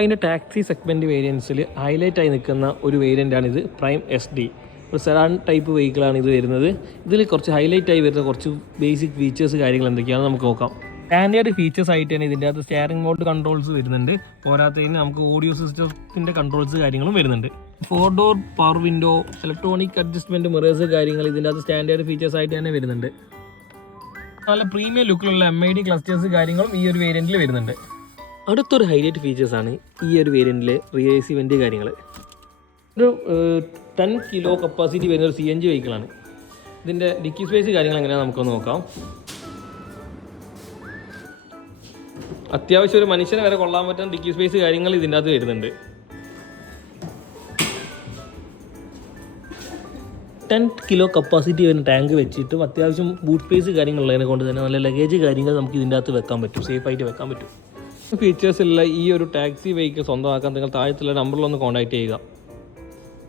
അതിൻ്റെ taxi segment വേരിയൻസിൽ ഹൈലൈറ്റായി നിൽക്കുന്ന ഒരു വേരിയൻ്റാണിത്, പ്രൈം SD. ഒരു സെഡാൻ ടൈപ്പ് വെഹിക്കിളാണ് ഇത് വരുന്നത്. ഇതിൽ കുറച്ച് ഹൈലൈറ്റായി വരുന്ന കുറച്ച് ബേസിക് ഫീച്ചേഴ്സ് കാര്യങ്ങൾ എന്തൊക്കെയാണെന്ന് നമുക്ക് നോക്കാം. സ്റ്റാൻഡേർഡ് ഫീച്ചേഴ്സ് ആയിട്ട് തന്നെ ഇതിൻ്റെ അകത്ത് സ്റ്റിയറിംഗ് മോഡ് കൺട്രോൾസ് വരുന്നുണ്ട്. പോരാത്തതിന് നമുക്ക് ഓഡിയോ സിസ്റ്റത്തിൻ്റെ കൺട്രോൾസ് കാര്യങ്ങളും വരുന്നുണ്ട്. 4 door power window, electronic adjustment mirrors കാര്യങ്ങൾ ഇതിൻ്റെ അകത്ത് സ്റ്റാൻഡേർഡ് ഫീച്ചേഴ്സ് ആയിട്ട് തന്നെ വരുന്നുണ്ട്. നല്ല പ്രീമിയം ലുക്കിലുള്ള MID ക്ലസ്റ്റേഴ്സ് കാര്യങ്ങളും ഈ ഒരു വേരിയൻറ്റിൽ വരുന്നുണ്ട്. അടുത്തൊരു ഹൈലൈറ്റ് ഫീച്ചേഴ്സാണ് ഈ ഒരു വേരിയൻറ്റിലെ റിവേഴ്സ് വെൻ്റ് കാര്യങ്ങൾ. ഒരു 10 കിലോ കപ്പാസിറ്റി വരുന്ന ഒരു CNG വെഹിക്കിളാണ്. ഇതിൻ്റെ ഡിക്കി സ്പേസ് കാര്യങ്ങൾ എങ്ങനെയാണ് നമുക്കൊന്ന് നോക്കാം. അത്യാവശ്യം ഒരു മനുഷ്യനെ വരെ കൊള്ളാൻ പറ്റുന്ന ഡിക്കി സ്പേസ് കാര്യങ്ങൾ ഇതിൻ്റെ അകത്ത് വരുന്നുണ്ട്. 10 കിലോ കപ്പാസിറ്റി വരുന്ന ടാങ്ക് വെച്ചിട്ടും അത്യാവശ്യം ബൂട്ട് സ്പേസ് കാര്യങ്ങളുള്ളതിനെ കൊണ്ട് തന്നെ നല്ല ലഗേജ് കാര്യങ്ങൾ നമുക്ക് ഇതിൻ്റെ അകത്ത് വെക്കാൻ പറ്റും, സേഫായിട്ട് വെക്കാൻ പറ്റും. ഫീച്ചേഴ്സുള്ള ഈ ഒരു ടാക്സി വെഹിക്കിൾ സ്വന്തമാക്കാൻ നിങ്ങൾ താഴത്തുള്ള നമ്പറിലൊന്ന് കോൺടാക്ട് ചെയ്യുക.